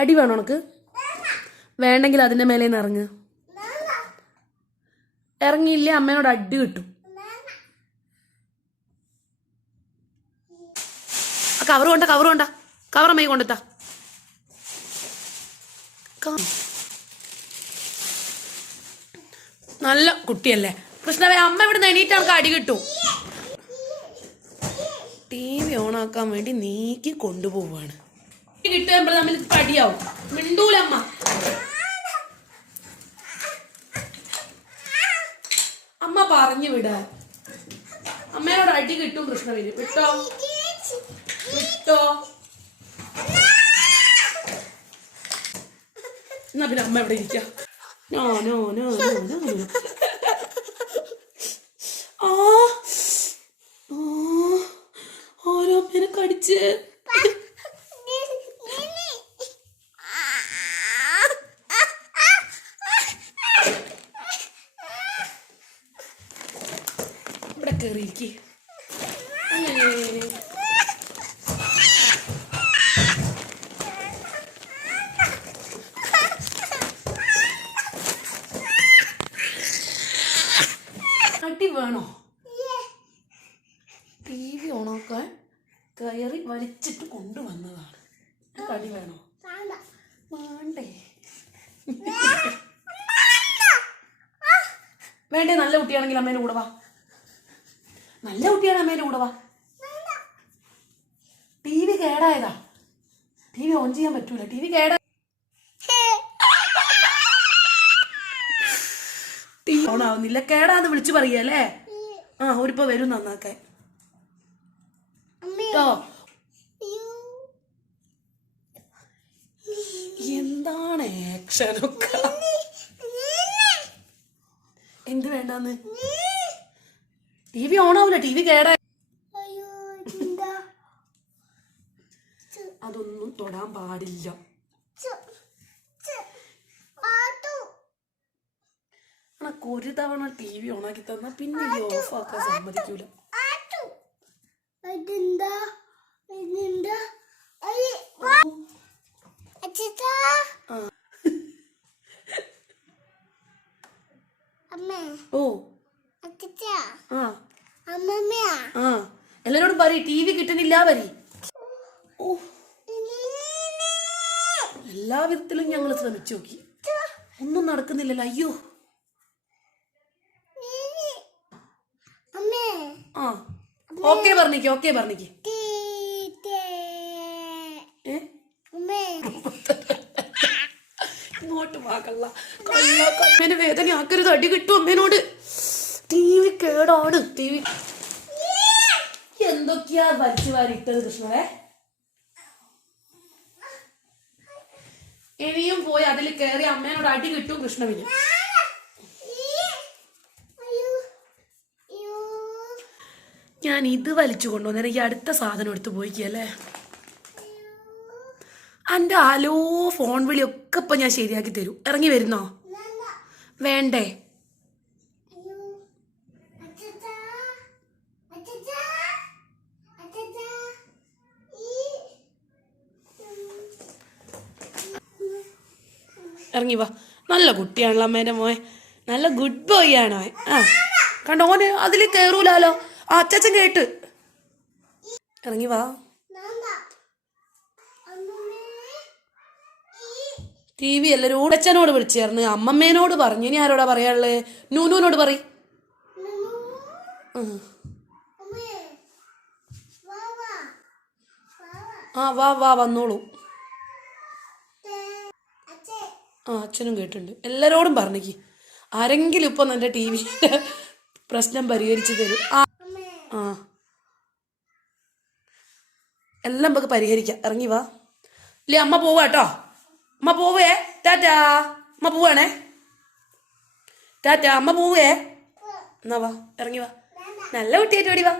അടി വേണോ ഉനക്ക്? വേണ്ടെങ്കിൽ അതിന്റെ മേലെ ഇറങ്ങ്. ഇറങ്ങിയില്ലേ അമ്മേനോട് അടി കിട്ടും. കവർ അമ്മയെ കൊണ്ടെത്താ. നല്ല കുട്ടിയല്ലേ കൃഷ്ണവേ. അമ്മ ഇവിടെ എണീറ്റ് നമുക്ക് അടി കിട്ടും. TV ഓണാക്കാൻ വേണ്ടി നീക്കി കൊണ്ടുപോവാണ്. കിട്ടുമ്പോൾ തമ്മിൽ പടിയാവും. മിണ്ടൂലമ്മ. അമ്മ പറഞ്ഞു വിടാ. അമ്മയോട് അടി കിട്ടും കൃഷ്ണവേലി. വിട്ടോ വിട്ടോ. എന്നാ പിന്നെ അമ്മ എവിടെ ഇരിക്കാം. ഓരോ പേരെ കടിച്ച് ഇവിടെ കയറിയിരിക്കേ. അടി വേണോ? TV ഓണാക്കാൻ കയറി വലിച്ചിട്ട് കൊണ്ടുവന്നതാണ്. അടി വേണോ? വേണ്ടേ? വേണ്ടേ? നല്ല കുട്ടിയാണെങ്കിൽ അമ്മേന്റെ കൂടെ വാ. നല്ല കുട്ടിയാണ് അമ്മേന്റെ കൂടെ വാ. TV കേടായതാ. TV ഓൺ ചെയ്യാൻ പറ്റൂല. TV കേടാ. TV ഓൺ ആവുന്നില്ല. കേടാന്ന് വിളിച്ചു പറയല്ലേ. ഒരിപ്പോ വരും നന്നാക്കാൻ. എന്താണ് ആക്ഷനൊക്കെ? എന്ത് വേണ്ടാന്ന്? TV ഓൺ ആവൂല. TV കേടാ. അതൊന്നും തൊടാൻ പാടില്ല. ഒരു തവണ TV ഓണാക്കി തന്നാ പിന്നെ ഓഫ് ആക്കാൻ സമ്മതിക്കൂല. എല്ലാരോടും പറ TV കിട്ടുന്നില്ല. വരി. എല്ലാ വിധത്തിലും ഞങ്ങൾ ശ്രമിച്ചു നോക്കി. ഒന്നും നടക്കുന്നില്ലല്ലോ. അയ്യോ. ഓക്കെ പറഞ്ഞിക്ക്. ഓക്കെ പറഞ്ഞിക്ക്. ഇങ്ങോട്ട് വാക്കല്ല. കണ്ണ വേദന ആക്കരുത്. അടി കിട്ടും അമ്മേനോട്. TV കേടാണ്. TV എന്തൊക്കെയാ വലിച്ചു വാരി ഇട്ടത് കൃഷ്ണനെ. ഇനിയും പോയി അതിൽ കയറി അമ്മേനോട് അടി കിട്ടും കൃഷ്ണവിന്. ഞാൻ ഇത് വലിച്ചു കൊണ്ടുവന്നേരം ഈ അടുത്ത സാധനം എടുത്ത് പോയിക്കല്ലേ. എൻ്റെ ഹലോ ഫോൺ വിളിയൊക്കെ ഇപ്പൊ ഞാൻ ശരിയാക്കി തരും. ഇറങ്ങി വരുന്നോ? വേണ്ടേ? ഇറങ്ങി വാ. നല്ല കുട്ടിയാണല്ലോ അമ്മേന്റെ മോൻ. നല്ല ഗുഡ് ബോയ് ആണോ? കണ്ടോ ഓന് അതിൽ കയറൂലാലോ. അച്ചാച്ചൻ കേട്ട്. ഇറങ്ങി വാ. TV എല്ലാരോടും അച്ഛനോട് വിളിച്ചേർന്ന് അമ്മമ്മേനോട് പറഞ്ഞു. ഇനി ആരോടാ പറയാനുള്ളത്? നൂനൂനോട് പറ. വാ വാ വന്നോളൂ. അച്ഛനും കേട്ടിട്ടുണ്ട്. എല്ലാരോടും പറഞ്ഞേക്ക്. ആരെങ്കിലും ഇപ്പൊ എൻ്റെ TV പ്രശ്നം പരിഹരിച്ചു തരും. എല്ലാം നമുക്ക് പരിഹരിക്കാം. ഇറങ്ങി വാ. ഇല്ലേ അമ്മ പോവാട്ടോ. അമ്മ പോവേ. ടാറ്റാ. അമ്മ പോവാണേ. ടാറ്റാ. അമ്മ പോവേ. എന്നാ വാ. ഇറങ്ങി വാ. നല്ല കുട്ടിയായിട്ട് ഓടി വാ.